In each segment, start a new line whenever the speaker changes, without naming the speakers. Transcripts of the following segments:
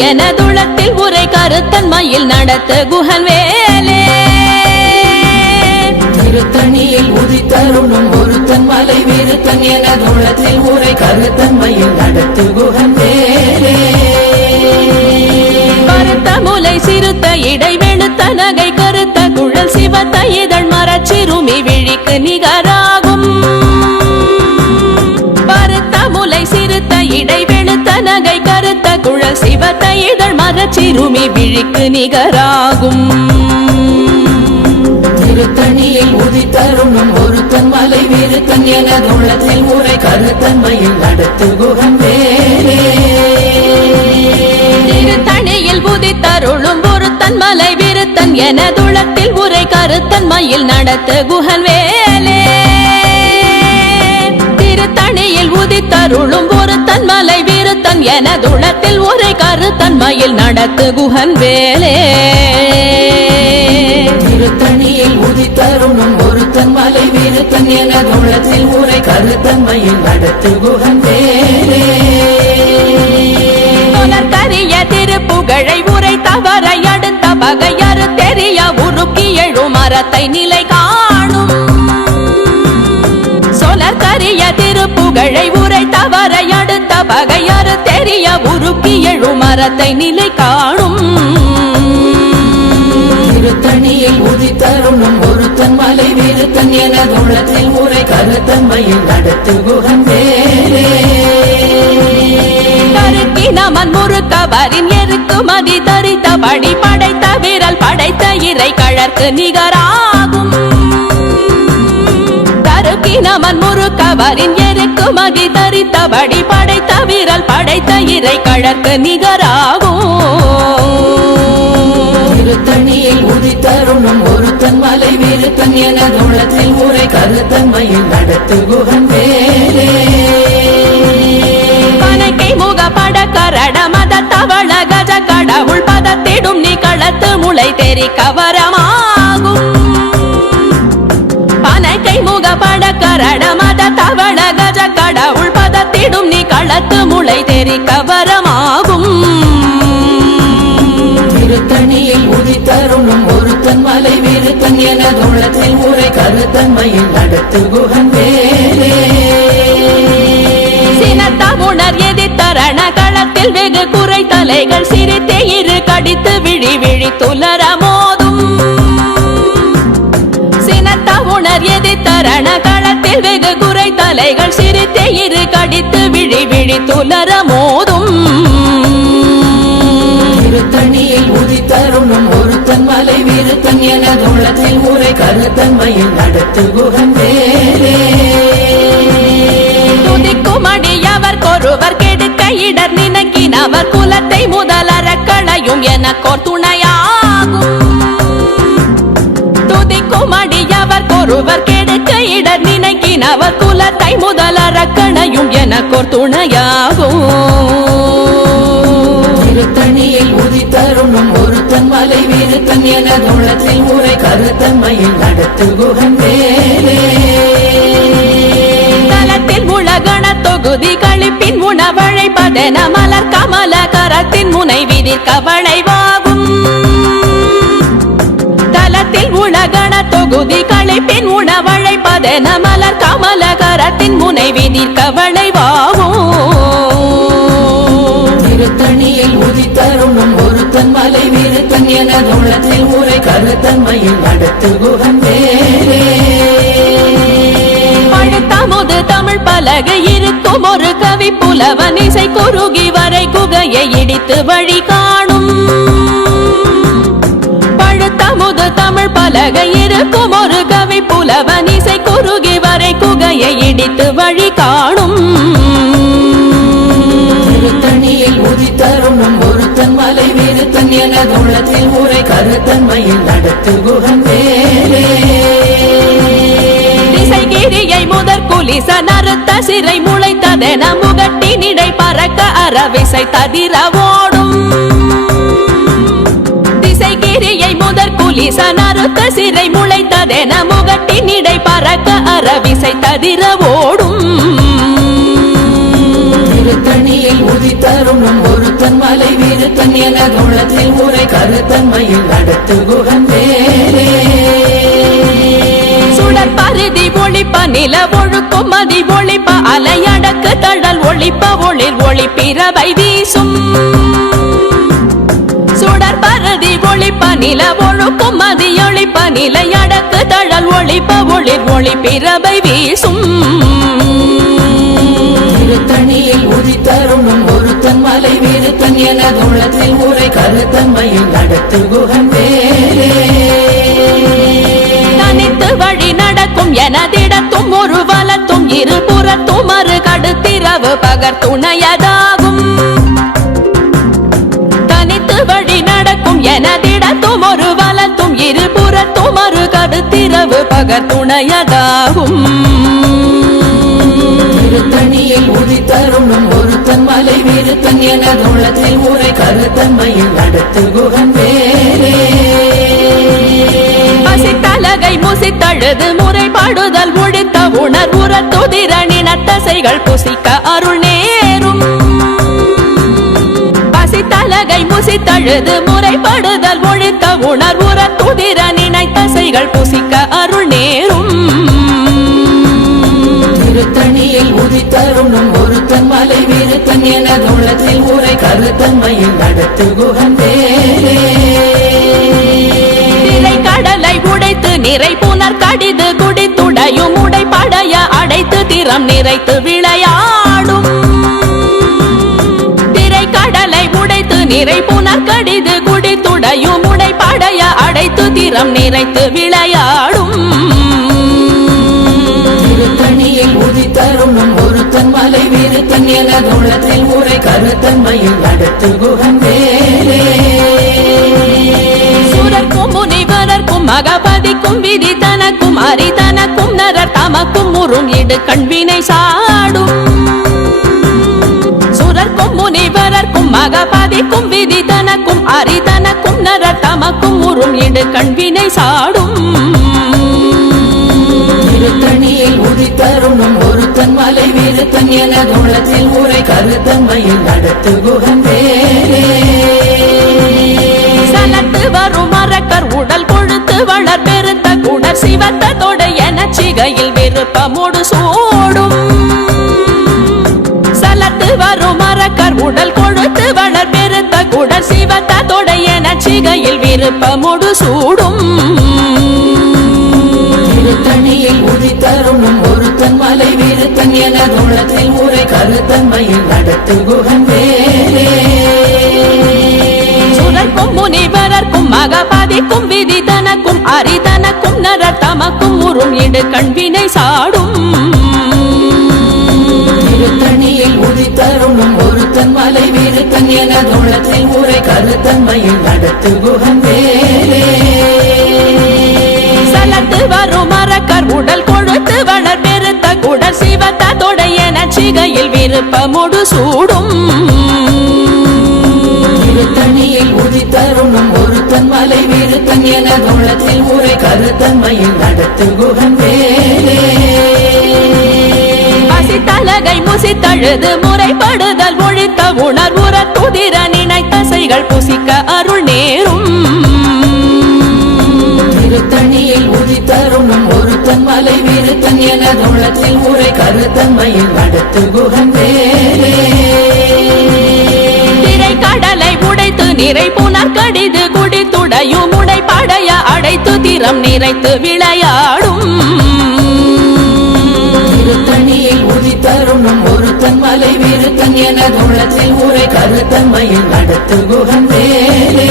பொருத்தன் மலை விருத்தன் என துளத்தில் உரை கருத்தன் மயில் நடத்த குஹன் வேலே
திருத்தணியில் உதித்தருளும் ஒருத்தன் மலை விருத்தன் என தோளத்தில் உரை கருத்தன்மையில் நடத்து குகன் வேலே
கருத்த முலை சிறுத்த இடை வெளுத்த நகை கருத்த குழல் சிவத்த இதழ் மரச்சிறுமி விழிக்கு நிகராகும் சிவத்த இதழ் மரச்சிறுமி விழிக்கு நிகராகும்.
திருத்தணியில் உதித்தருளும் ஒருத்தன் மலை விருத்தன் என தோளத்தில் உரை கருத்தன்மையில் நடத்து குகன் வேலே
திருத்தணியில் புதித்தருளும் பொருத்தன் மலை விருத்தன் என துளத்தில் உரை கருத்தன் மயில் நடத்து குஹன் வேலே திருத்தணியில் உதித்தருளும் பொருத்தன் மலை விருத்தன் என துளத்தில் உரை கருத்தன் மயில் நடத்து குஹன் வேலே.
திருத்தணியில் உதித்தருளும் ஒருத்தன் மலை விருத்தன் என தோளத்தில் உரை கருத்தன்மையில் நடத்து குகன் வேலே.
புலர்கரிய திருப்புகழை உரை தவறை அடுத்த பகையறு தெரிய உருக்கி எழும் மரத்தை நிலை பகையறு தெரிய உருக்கி எழும் மரத்தை நிலை காணும்.
திருத்தணியில் உதித்தருளும் ஒருத்தன் மலை விருத்தன் என தோளத்தில் உரை கருத்தன்மையில் நடத்து வேலே
கருக்கினமன் முறுக்கவரின் எருக்கு மதி தரித்தபடி படைத்த விரல் படைத்த இறை கழற்கு நிகராகும். கருக்கினமன் முறுக்கவரின் எருக்கு மதி தரித்தபடி படைத்த விரல் படைத்த இறை கழற்கு நிகராகும்.
திருத்தணியில் உதித்தருளும் ஒருத்தன் மலை விருத்தன் என தோளத்தில் உரை கருத்தன்மையில் நடத்து குகன் வேலே
பனக்கை முக பட கரட மத தவள கஜ கடவுள் பதத்திடும் நீ களத்து முளை தெரி கவரமாகும் பனக்கை முக பட கரட மத தவள கஜ கடவுள் பதத்திடும் நீ களத்து முளை தெரி கவரமாகும்
திருத்தணியில் உதித்தருளும் ஒருத்தன் மலை விருத்தன் என தோளத்தில் உரை கருத்தன்மையில் நடத்து குகன் வேலே
சினத்த உணர் எதிர்த்தரண களத்தில் வெகு குறை தலைகள் சிரித்தே இரு கடித்து விழி விழி துலர குறை தலைகள் சிரித்தே இரு கடித்து விழி விழி துலர மோதும்.
திருத்தணியில் உதித்தருளும் ஒருத்தன் மலை விருத்தன் என தோளத்தில் உரை கருத்தன்மையில் நடத்து குகன் வேலே
துதிக்கும் அடியவர் கொருவர் கெடுக்க இடர் நினைக்கினவர் குலத்தை முதலற களையும் எனக்கோர் துணையாகும். துதிக்கும் அடியவர் கொருவர் கெடுக்க இடர் நினைக்கினவர் குலத்தை முதலற களையும் எனக்கோர் துணையாகும்
திருத்தணியில் உதித்தருளும் ஒருத்தன் மலை விருத்தன் என தோளத்தில் உரை கருத்தன்மையில் நடத்து குகன் வேலே
தலத்தில் உலகண தொகுதி கழிப்பின் உணவழைப்பதென மலர் கமல கரத்தின் முனை விதிர் கவளைவாகும் உணவழைப்பதென மலர் கமல கரத்தின் முனை விதிர் கவளைவாகும்
திருத்தணியில் உதித்தருளும் ஒருத்தன் மலை விருத்தன் என தோளத்தில் உரை கருத்தன்மையில் நடத்து குகன் வேலே
பழுத்தமுது தமிழ் பலகை இருக்கும் ஒரு கவி புலவன் இசை குறுகி வரை குகையை இடித்து வழி காணும். பழுத்தமுது தமிழ் பலகை இருக்கும் ஒரு கவி புலவன் இசை இடித்து வழி காணும்.
திருத்தணியில் உதித்தருளும் ஒருத்தன் மலை விருத்தன் என தோளத்தில் உரை கருத்தன்மையில் நடத்து குகன் வேலே
திசைகிரியை முதற் குலிச நறுத்த சிறை முளைத்ததென முகட்டினிடை பறக்க அறவிசை ததிர ஓடும் நறுத்த சிறை முளைத்ததென முகட்டினிடை பறக்க அறவிசை ததிர ஓடும்.
திருத்தணியில் உதித்தருளும் ஒருத்தன் ஒருத்தன் மலை விருத்தன் என குணத்தில் உரை கருத்தன்மையில் நடத்து குகன் வேலே
சுடர் பருதி ஒளிப்ப நில ஒழுக்கும் மதி ஒளிப்ப அலையடக்கு தழல் ஒளிப்ப ஒளிர் ஒளிப்பிரவை வீசும். சுடர் பருதி ஒளிப்ப நில ஒழுக்கும் மதி ஒளிப்ப நிலையடக்கு தழல் ஒளிப்ப ஒளிர் ஒளிப்பிரவை வீசும்.
திருத்தணியில் உதித்தருணும் ஒருத்தன் மலை விருத்தன் என குணத்தில் உரை கருத்தன்மையில் நடத்து குகன் வேலே
தனித்து வழி நடக்கும் எனதிடத்தும் ஒரு வலத்தும் இருபுறத்தும் மறு கடுத்திரவு பகர் துணையதாகும். பகர் துணையதாகும்
திருத்தணியில் உதித்தருணும் ஒருத்தன் மலை விருத்தன் என குணத்தில் உரை கருத்தன்மையில் நடத்து குகன் வேலே
பசித்தலகை முசித்தழுது முறைப்பாடுதல் ஒழித்த உணர்வுற துதிரணின தசைகள் புசிக்க அருள் நேரும். பசித்தலகை முசித்தழுது முறைப்படுதல் ஒழித்த உணர்வுற துதிர நினைத்தசைகள் புசிக்க அருள் நேரும்.
திருத்தணியில் உதித்தருணும் ஒருத்தன் மலை விருத்தன் என குணத்தில் உரை கருத்தன்மையில் நடத்து
திரை கடலை உடைத்து நிறை புனர் கடிது குடித்துடையும் உடை படைய அடைத்து திறம் நிறைத்து விளையாடும் நிறை புனர் கடிது குடித்துடையும் உடை படைய அடைத்து திறம் நிறைத்து விளையாடும்.
திருத்தணியில் உதித்தருணும் ஒருத்தன் மலை விருத்தன் என குணத்தில் உரை கருத்தன்மையில் நடத்து குகன் வேலே
சுரர்க்கும் முனிவரர்க்கும் மகபதிக்கும் விதி தனக்கும் அரி தனக்கும் நரர் தமக்கும் முறும் இடு கண்வினை சாடும். முனிவரர்க்கும் மகபதிக்கும் விதி தனக்கும் அரி தனக்கும் நரர் தமக்கும் முறும் இடு கண்வினை சாடும்.
திருத்தணியில் உதித்தருணும் ஒருத்தன் மலை விருத்தன் என குணத்தில் உரை கருத்தன்மையில் நடத்து குகன்
சலத்து வரும் மரக்கர் உடல் கொழுத்து வளர் பெருத்த குடர் சிவத்த தொடை என சிகையில் விருப்பமோடு சூடும். சிகையில் விருப்பமோடு சூடும்.
திருத்தணியில் உதித்தருணும் ஒருத்தன் மலை விருத்தன் என குணத்தில் உரை கருத்தன்மையில் நடத்து குகன் வேலே
சுரர்க்கும் முனிவரர்க்கும் மகபதிக்கும் விதி தனக்கும் அரிதனக்கும் நரர் தமக்கும் உறும் இடு கண்வினை சாடும்.
திருத்தணியில் மலை விருத்தன் என குணத்தில் உரை கருத்தன்மையில் நடத்து குகன் வேலே
சலத்து வரும் மரக்கர் உடல் கொழுத்து வளர் பெருத்த குடர் சிவத்த தொடையன சிகையில் விருப்பமோடு சூடும்.
திருத்தணியில் உதித்தருணும் ஒருத்தன் மலை விருத்தன் என குணத்தில் உரை கருத்தன்மையில் நடத்து குகன் வேலே
பசித்தலகை முசித்தழுது முறைப்படுதல் ஒழித்த உணர்வுற துதிர நினைத்தசைகள் புசிக்க அருள் நேரும்.
திருத்தணியில் உதித்தருணும் ஒருத்தன் மலை விருத்தன் என குணத்தில் உரை கருத்தன்மையில் வேலே
திரை கடலை உடைத்து நிறை புனர் கடிது குடித்துடையும் உடை படைய அடைத்து திறம் நிறைத்து விளையாடும்.
திருத்தணியில் உதித்தருணும் ஒருத்தன் மலை விருத்தன் என குணத்தில் உரை கருத்தன்மையில் நடத்து குகன் வேலே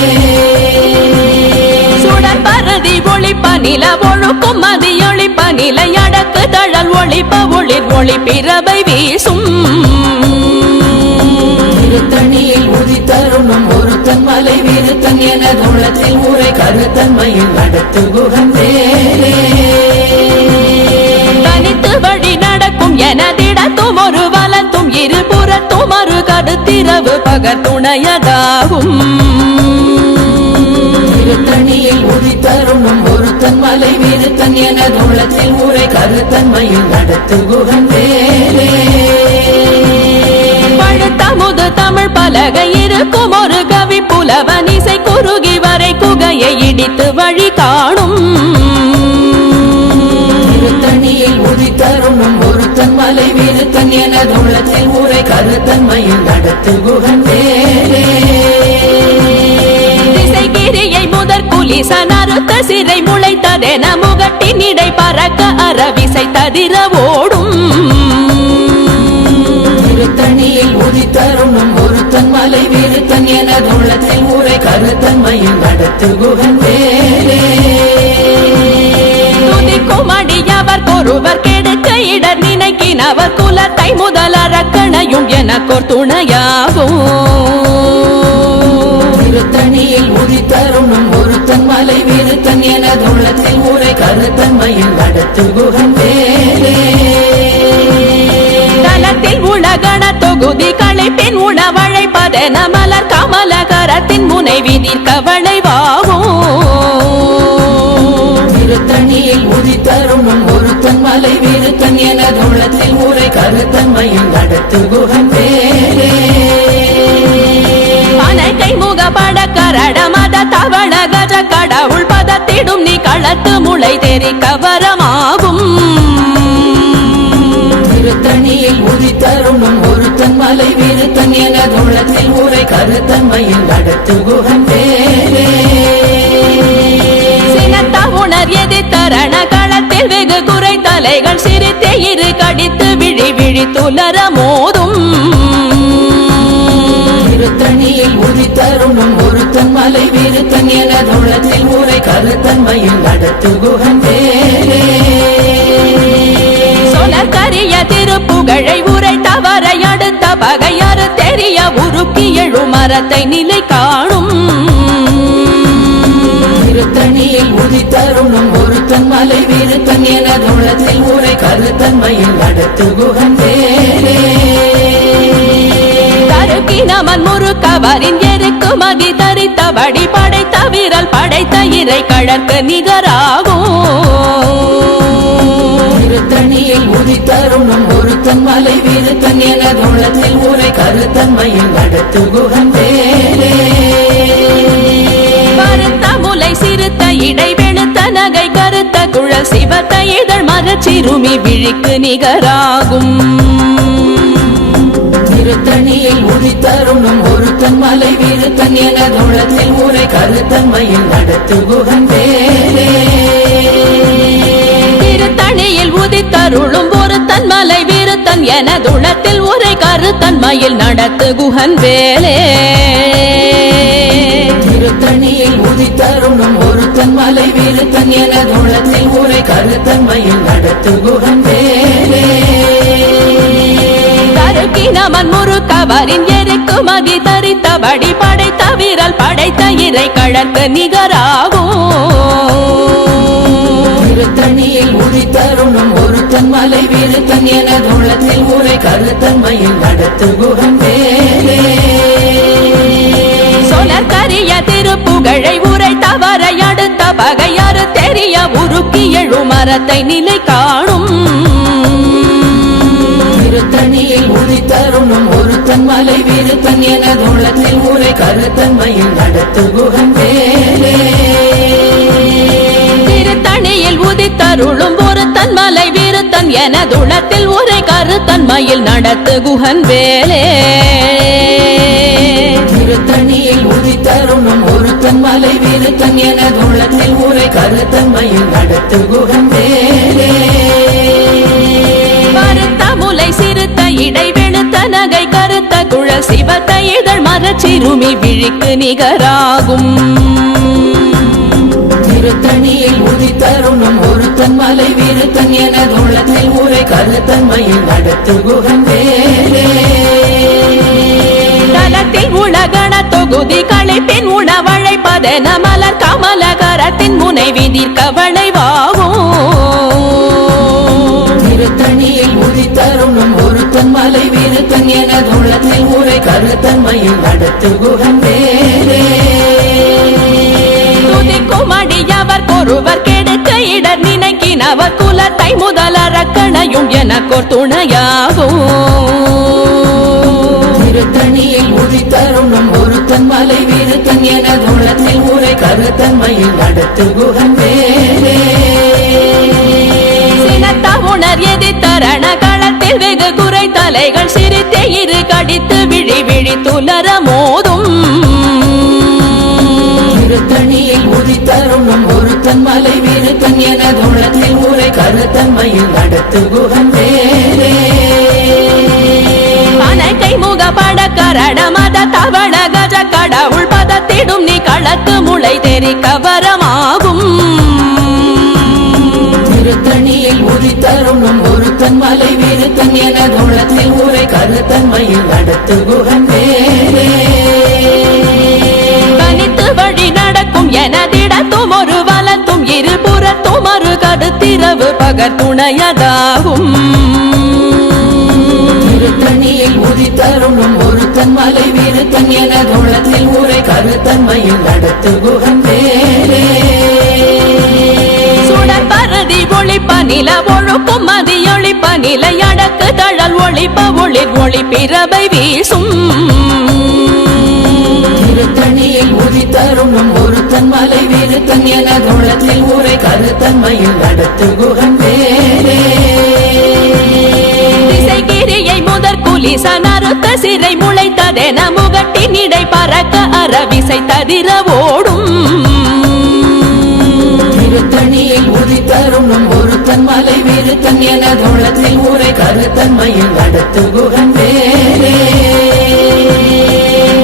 சுடர் பரதி ஒளிப்ப நில ஒழுக்கும் மதி ஒளிப்ப நிலை அடக்கு தழல் ஒளிப்ப ஒளிர் ஒளி பிறவை வீசும்.
திருத்தணியில் உதித்தருணும் ஒருத்தன் மலை விருத்தன் என குணத்தில் உரை கருத்தன்மையில் நடத்து குகன் வேலே
கடுத்திரவு பகர் துணையதாகும்.
திருத்தணியில் உதித்தருணும் ஒருத்தன் மலை விருத்தன் என குணத்தில் உரை கருத்தன்மையில் நடத்து வேலே
பழுத்தமுது தமிழ் பலகை இரு இருக்கும் ஒரு கவி புலவன் இசை குறுகி வரை குகையை இடித்து வழி காணும்.
திருத்தணியில் உதித்தருணும் ஒருத்தன் மலை வீருத்தன் எனது உள்ளத்தில் ஊரை கருத்தன்மையில் நடத்து குகன் வேலே
திசைகிரியை முதற் குலிசன் அறுத்த சிறை முளைத்ததென முகட்டின் இடை பறக்க அறவிசை ததிர ஓடும்.
திருத்தணியில் உதித்தருணும் ஒருத்தன் மலை வீருத்தன் எனது உள்ளத்தில் ஊரை கருத்தன்மையில் நடத்து குகன் வேலே
துதிக்கும் அடியவர் ஒருவர் இடர் நினைக்கினவர் குலத்தை முதல் அரக்கணையும் எனக்கோர் துணையாகும்
திருத்தணியில் உதித்தருணும் ஒருத்தன் மலை வீருத்தன் எனது உள்ளத்தில் ஊரை கருத்தன்மையில் நடத்து குகன் வேலே
உலகண தொகுதி களைப்பின் உணவழைப்பதென மலர் கமலகரத்தின் முனை விதிர்க்க
எனது உள்ளத்தில் ஊரை கருத்தன்மையில் நடத்து குகன் வேலே
அனைக்கை முகப்பட கரட மத தவள கஜ கடவுள் பதத்திடும் நீ களத்து முளை தெரிக்க வரமாகும்
திருத்தணியில் உதித்தருணும் ஒருத்தன் மலை வீருத்தன் எனது உள்ளத்தில் ஊரை கருத்தன்மையில் நடத்து குகன் வேலே
சினத்த உணர் எதி தரண களத்தில் வெகு குறை தலைகள் சிரித்தே துலர மோதும்
திருத்தணியில் உதித்தருணும் ஒருத்தன் மலை வீருத்தன் எனது உள்ளத்தில் ஊரை கருத்தன்மையில் நடத்து குகன் வேலே
சொலர் கரிய திருப்புகழை உரை தவறை அடுத்த பகையாறு தெரிய உருக்கி எழு மரத்தை நிலை காணும்.
திருத்தணியில் உதித்தருணும் ஒருத்தன் மலை வீருத்தன் எனது உள்ளத்தில் ஊரை கருத்தன்மையில் நடத்து குகன் வேலே
தருக்கி நமன் முறுக்கவரின் எருக்கு மதி தரித்தபடி படைத்த வீரல் படைத்த இறை கழற்கு நிகராகும்.
திருத்தணியில் உதித்தருணும் ஒருத்தன் மலை வீருத்தன் எனது உள்ளத்தில் ஊரை கருத்தன்மையில் நடத்து குகன் வேலே
கருத்த முலை சிறுத்த இடை சிவத்த இதழ் மரச்சிறுமி விழிக்கு நிகராகும்.
திருத்தணியில் உதித்தருணும் ஒருத்தன் மலை வீருத்தன் எனது உள்ளத்தில் ஊரை கருத்தன்மையில் நடத்து குகன் வேலே
திருத்தணியில் உதித்தருளும் ஒரு தன் மலை வீருத்தன் எனதுளத்தில் உரை கருத்தன்மையில் நடத்து குஹன் வேலே
திருத்தணியில் உதித்தருணும் ஒருத்தன் மலை வீருத்தன் எனது உள்ளத்தில் ஊரை கருத்தன்மையில் நடத்து குகன் வேலே
தருக்கி நமன் முறுக்கவரின் எருக்கு மதி தரித்தபடி படைத்த வீரல் படைத்த இறை கழற்கு நிகராகும்.
திருத்தணியில் உதித்தருணும் ஒருத்தன் மலை வீருத்தன் எனது உள்ளத்தில் ஊரை கருத்தன்மையில் நடத்து குகன் வேலே
சொலர் கரிய திருப்புகழை உரை தவறை அடுத்த பகையாறு தெரிய உருக்கி எழு மரத்தை நிலை காணும்.
திருத்தணியில் உதித்தருணும் ஒருத்தன் மலை வீருத்தன் எனது உள்ளத்தில் ஊரை கருத்தன்மையில் நடத்து குகன் வேலே
திருத்தணியில் உதித்தருளும் ஒரு தன் மலை வீருத்தன் எனதுளத்தில் உரை கருத்தன்மையில் நடத்து குஹன் வேலே
உதித்தருணும் ஒருத்தன் மலை வீருத்தன் எனது உள்ளத்தில் ஊரை கருத்தன்மையில் நடத்து குகன் வேலே
கருத்த முலை சிறுத்த இடை வெளுத்த நகை கருத்த குழல் சிவத்த இதழ் மரச்சிறுமி விழிக்கு நிகராகும்.
திருத்தணியில் உதித்தருணும் ஒருத்தன் மலை வீருத்தன் எனது உள்ளத்தில் ஊரை கருத்தன்மையில் நடத்து குகன் வேலே
தலத்தில் உலகண தொகுதி களைப்பின் உணவழைப்பதென மலர் கமலகரத்தின் முனை விதிர்க்க வளைவாகும்
திருத்தணியில் உதித்தருணும் ஒருத்தன் மலை வீருத்தன் எனது உள்ளத்தில் ஊரை கருத்தன்மையில் நடத்து குகன் வேலே
துதிக்கும் அடியவர் ஒருவர் கெடுக்க இடர் நினைக்கினவர் குலத்தை முதல் அரக்கணையும் எனக்கோர் துணையாகும்.
ஒரு ஒருத்தன் மலை வீருத்தன் என தூளத்தில் ஊரை கருத்தன்மையில் நடத்து குகன் வேலே
உணர் எதிர்த்தரண களத்தில் வெகு குறை தலைகள் சிரித்தே இரு கடித்து விழி விழி துலர மோதும்.
திருத்தணியில் உதித்தருணும் ஒருத்தன் மலை வீருத்தன் என தூளத்தில் ஊரை கருத்தன்மையில் நடத்து குகன் வேலே
தவள கஜ கடவுள் பதத்திடும் நீ களத்து முளை தெரி கவரமாகும்.
திருத்தணியில் உதித்தருணும் ஒருத்தன் மலை வீருத்தன் என தூளத்தில் ஊரை கருத்தன்மையில் நடத்து குகன் வேலே
தனித்து வழி நடக்கும் எனதிடத்தும் ஒரு வலத்தும் இரு புறத்தும் ஒரு கருத்திரவு பகர் துணையதாகும்.
திருத்தணியில் உதித்தருணும் ஒருத்தன் மலை வீருத்தன் என தூளத்தில் ஊரை கருத்தன்மையில் நடத்து குகன் வேலே
சுடர் பரதி ஒளிப்ப நில ஒழுக்கும் மதியொளிப்ப நிலை அடக்கு தழல் ஒளிப்ப ஒளிர் ஒளி பிறவை வீசும்.
திருத்தணியில் உதித்தருணும் ஒருத்தன் மலை வீருத்தன் என தூளத்தில் ஊரை கருத்தன்மையில் நடத்து குகன் வேலே
குலிச நறுத்த சிறை முளைத்ததென முகட்டின் இடை பறக்க அறவிசை ததிர ஓடும்
திருத்தணியில் உதித்தருணும் ஒருத்தன் மலை வீருத்தன் என தூளத்தில் ஊரை கருத்தன்மையில் நடத்து குகன் வேலே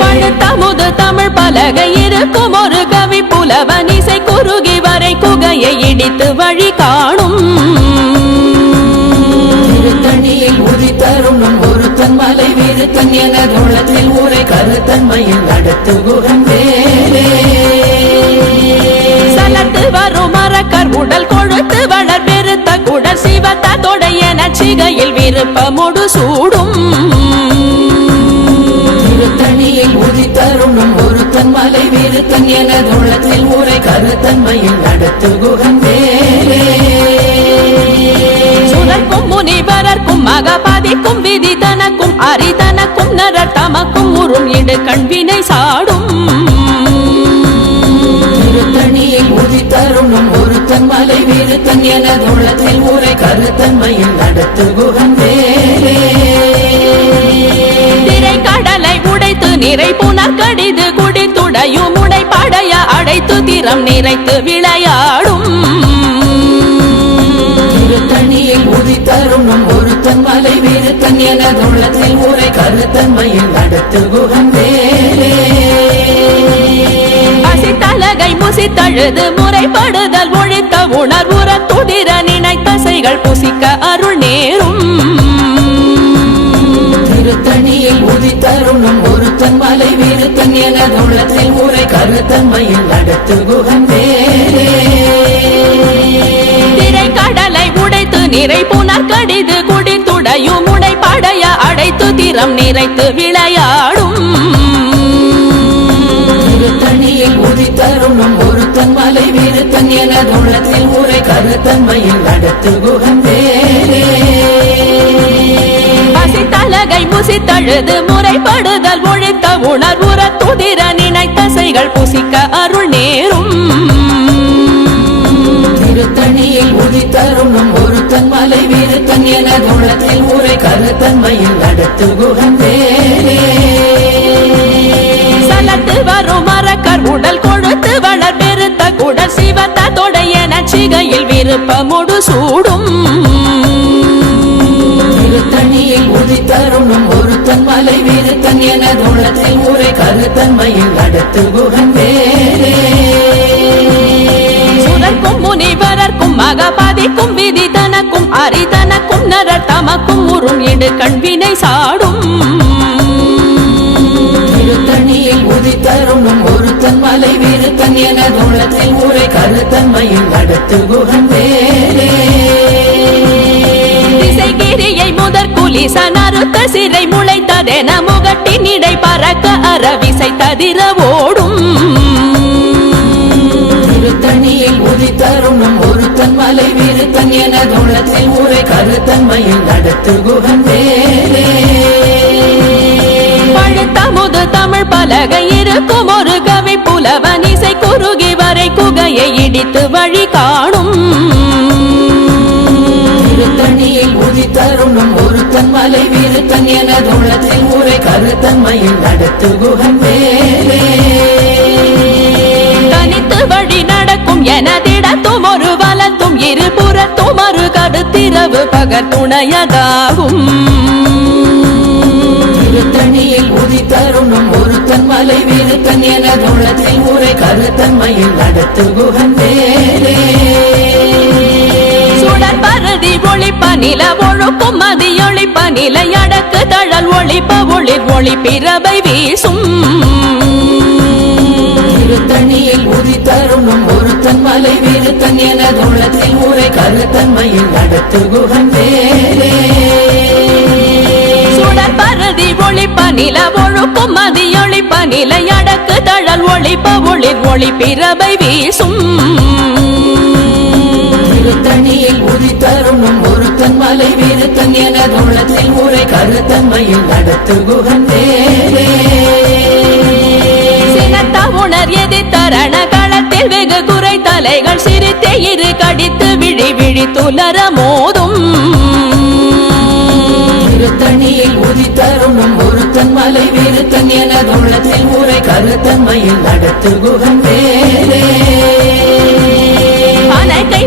பழுத்தமுது தமிழ் பலகை இருக்கும் ஒரு கவி புலவன் இசை குறுகி வரை குகையை இடித்து வழி
மலை வீருத்தன் என தூளத்தில் ஊரை கருத்தன்மையில் நடத்து குகன் வேலே
சலத்து வரும் மரக்கர் உடல் கொழுத்து வளர் பெருத்த குடல் சிவத்த தொடைய நச்சிகையில் விருப்பமுடு சூடும்.
திருத்தணியில் உதித்தருணும் ஒருத்தன் மலை வீருத்தன் என தூளத்தில் ஊரை கருத்தன்மையில் நடத்து குகன் வேலே
முனிவரர்க்கும் மகபாதிக்கும் விதி தனக்கும் அரிதனக்கும் நரர் தமக்கும் உறும் இடு கண்வினை சாடும்.
திருத்தணியில் உதித்தருணும் ஒருத்தன் மலை வீருத்தன் என தூளத்தில் ஊரை கருத்தன்மையில் நடத்து குகன் வேலே
திரை கடலை உடைத்து நிறை புனர் கடிது குடித்துடையும் உடை படைய அடைத்து திறம் நிறைத்து விளையாடும்.
திருத்தணியில் உதித்தருணும் ஒருத்தன் மலை வீருத்தன் என தூளத்தில் ஊரை கருத்தன்மையில் நடத்து குகன் வேலே
பசித்தலகை முசித்தழுது முறைப்படுதல் ஒழித்த உணர்வுற துதிர நினைத்தசைகள் புசிக்க அருள் நேரும்.
திருத்தணியில் உதித்தருணும் ஒருத்தன் மலை வீருத்தன் என தூளத்தில் ஊரை கருத்தன்மையில் நடத்து குகன் வேலே
திரை கடலை உடைத்து நிறை புனர் கடிது திறம் நிறைத்து விளையாடும்.
திருத்தணியில் உதித்தருணும் ஒருத்தன் மலை வீருத்தன் என தூளத்தில் ஊரை கருத்தன்மையில் நடத்து வேலே
பசித்தலகை முசித்தழுது முறைப்படுதல் ஒழித்த உணர்வுற துதிர நினைத்தசைகள் புசிக்க அருள் நேரும்.
திருத்தணியில் உதித்தருணும் ஒருத்தன் மலை வீருத்தன் என தூளத்தில் ஊரை கருத்தன்மையில் நடத்து வேலே
சலத்து வரும் மரக்கர் உடல் கொழுத்து வளர் பெருத்த குடல் சிவத்த தொடைய நச்சிகையில் விருப்பமுடு சூடும்.
திருத்தணியில் உதித்தருணும் ஒருத்தன் மலை வீருத்தன் என தூளத்தில் ஊரை கருத்தன்மையில் நடத்து
சுரர்க்கும் முனிவரர்க்கும் மகபாதிக்கும் விதி தனக்கும் அரிதனக்கும் நரர் தமக்கும் உறும் இடு கண்வினை சாடும்.
திருத்தணியில் உதித்தருணும் ஒருத்தன் மலை வீருத்தன் என தூளத்தில் ஊரை கருத்தன்மையில் நடத்து குகன் வேலே
திசைகிரியை முதற் குலிச நறுத்த சிறை முளைத்ததென முகட்டின் இடை பறக்க அறவிசை ததிர ஓடும்.
திருத்தணியில் உதித்தருணும் என தூளத்தில் ஊரை கருத்தன்மையில் நடத்து குகன் வேலே
பழுத்தமுது தமிழ் பல பலகை இருக்கும் ஒரு கவி புலவன் இசை குறுகி வரை குகையை இடித்து வழி காணும்.
திருத்தணியில் உதித்தருணும் ஒருத்தன் மலை வீருத்தன் எனது உள்ளத்தில் உரை கருத்தன்மையில் நடத்து குகன் வேலே
வலத்தும் இரு புறத்தும் ஒரு கருத்திரவு பகர் துணையதாகும்.
திருத்தணியில் உதித்தருணும் ஒருத்தன் மலை வீருத்தன் எனது உள்ளத்தில் உரை கருத்தன்மையில் நடத்து குகன் வேலே
சுடர் பருதி ஒளிப்ப நில ஒழுக்கும் மதி ஒளிப்ப நிலை அடக்கு தழல் ஒளிப்ப ஒளிர் ஒளி பிறவை வீசும்.
திருத்தணியில் உதித்தருணும் ஒருத்தன் மலை வீருத்தன் எனது உள்ளத்தில் உரை கருத்தன்மையில் நடத்து குகன் வேலே
சுடர் பருதி ஒளிப்ப நில ஒழுக்கும் மதி ஒளிப்ப நிலை அடக்கு தழல் ஒளிப்ப ஒளிர் ஒளி பிறவை வீசும்.
திருத்தணியில் உதித்தருணும் ஒருத்தன் மலை வீருத்தன் எனது உள்ளத்தில் உரை கருத்தன்மையில் நடத்து குகன் வேலே
உணர் எதிர்த்தரண களத்தில் வெகு குறை தலைகள் சிரித்தே இரு கடித்து விழி விழி துலர மோதும்.
திருத்தணியில் உதித்தருணும் ஒருத்தன் மலை வீருத்தன் எனது உள்ளத்தில் உரை கருத்தன்மையில் நடத்து குகன் வேலே
அனைக்கை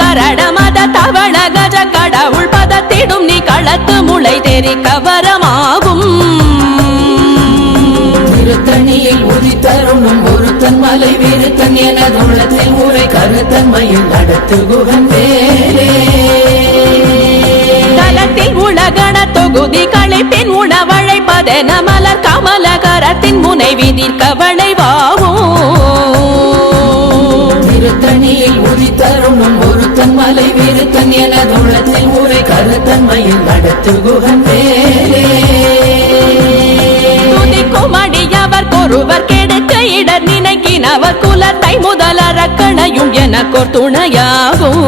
கரட மத தவள கஜ கடவுள் பதத்திடும் நீ களத்து முளை தெரி கவரமாகும்
திருத்தணியில் உதித்தருணும் ஒருத்தன் மலை வீருத்தன் எனது உள்ளத்தில் உரை கருத்தன்மையில் நடத்து குகன் வேலே
தலத்தில் உலகண தொகுதி களைப்பின் உணவழைப்பதென மலர் கமல கரத்தின் முனை விதிர் கவளை
திருத்தணியில் உதித்தருணும் ஒருத்தன் மலை வீருத்தன் எனது உள்ளத்தில் உரை கருத்தன்மையில் நடத்து குகன் வேலே
கொருவர் கெடுக்க இடர் நினைக்கினவர் குலத்தை முதலறக்கணையும் எனக்கோர் துணையாகும்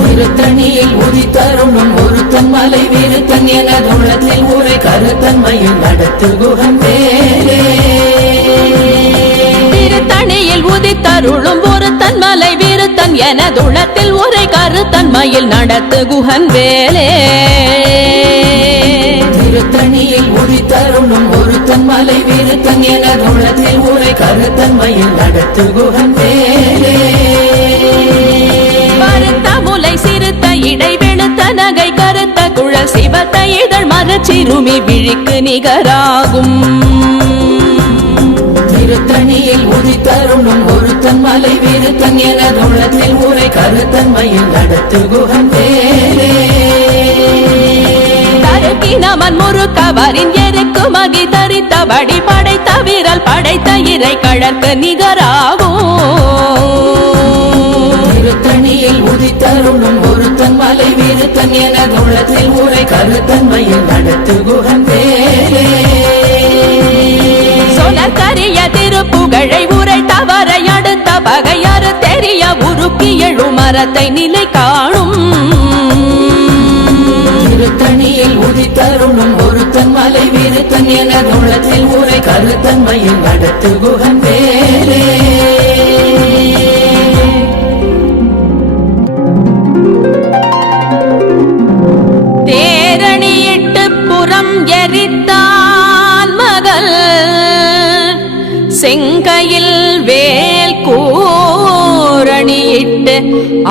திருத்தணியில் உதித்தருணும் ஒருத்தன் மலை வீருத்தன் எனது உள்ளத்தில் உரை கருத்தன்மையில் நடத்து குகன் வேலே
திருத்தணியில் உதித்தருளும் ஒரு தன்மலை விருத்தன் எனதுளத்தில் உரை கருத்தன்மையில் நடத்து குஹன் வேலே
திருத்தணியில் உதித்தருணும் ஒருத்தன் மலை வீருத்தன் எனது உள்ளத்தில் உரை கருத்தன்மையில் நடத்து குகன் வேலே
பருத்த முலை சிறுத்த இடை வெளுத்த நகை கருத்த குழல் சிவத்த இதழ் மரச்சிறுமி விழிக்கு நிகராகும்.
திருத்தணியில் உதித்தருணும் ஒருத்தன் மலை வீருத்தன் எனது உள்ளத்தில் உரை கருத்தன்மையில் நடத்து குகன் வேலே
தருக்கினமன் முறுக்கவரின் எருக்கு மகி தரித்தபடி படைத்த விரல் படைத்த இறை கழற்கு நிகராகும்.
திருத்தணியில் உதித்தருணும் ஒருத்தன் மலை வீருத்தன் எனது உள்ளத்தில் உரை கருத்தன்மையில் நடத்து குகன் வேலே
சொலற்கரிய திருப்புகழை உரை தவறை அடுத்த பகையாறு தெரிய உருக்கி எழு மரத்தை நிலை காணும்.
திருத்தணியில் உதித்தருணும் ஒருத்தன் மலை வீருத்தன் என குளத்தில் ஊரை கருத்தன்மையில் நடத்து குகன் வேலே
thank you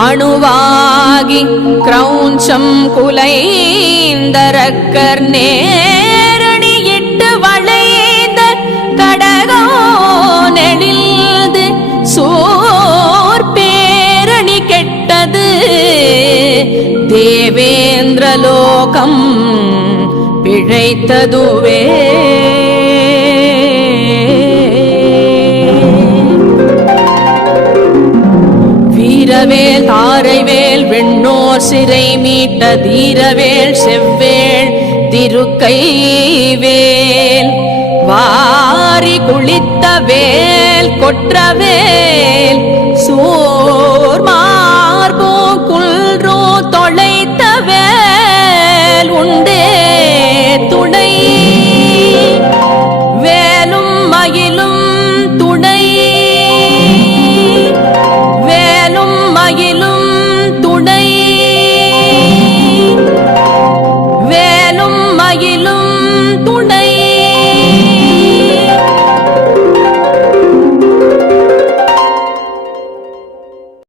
அணுவாகி கிரௌஞ்சம் குலைந்தரக்கர் நேரணியிட்டு வளைந்த கடகோ நெடில்து சோர் பேரணி கெட்டது. தேவேந்திரலோகம் பிழைத்ததுவே. சிறை மீட்ட தீரவேள் செவ்வேள் திருக்கை வேல் வாரி குளித்த வேல் கொற்றவேல் சோர் மார்போ குல்ரோ தொலைத்த வேல். உண்டே துணை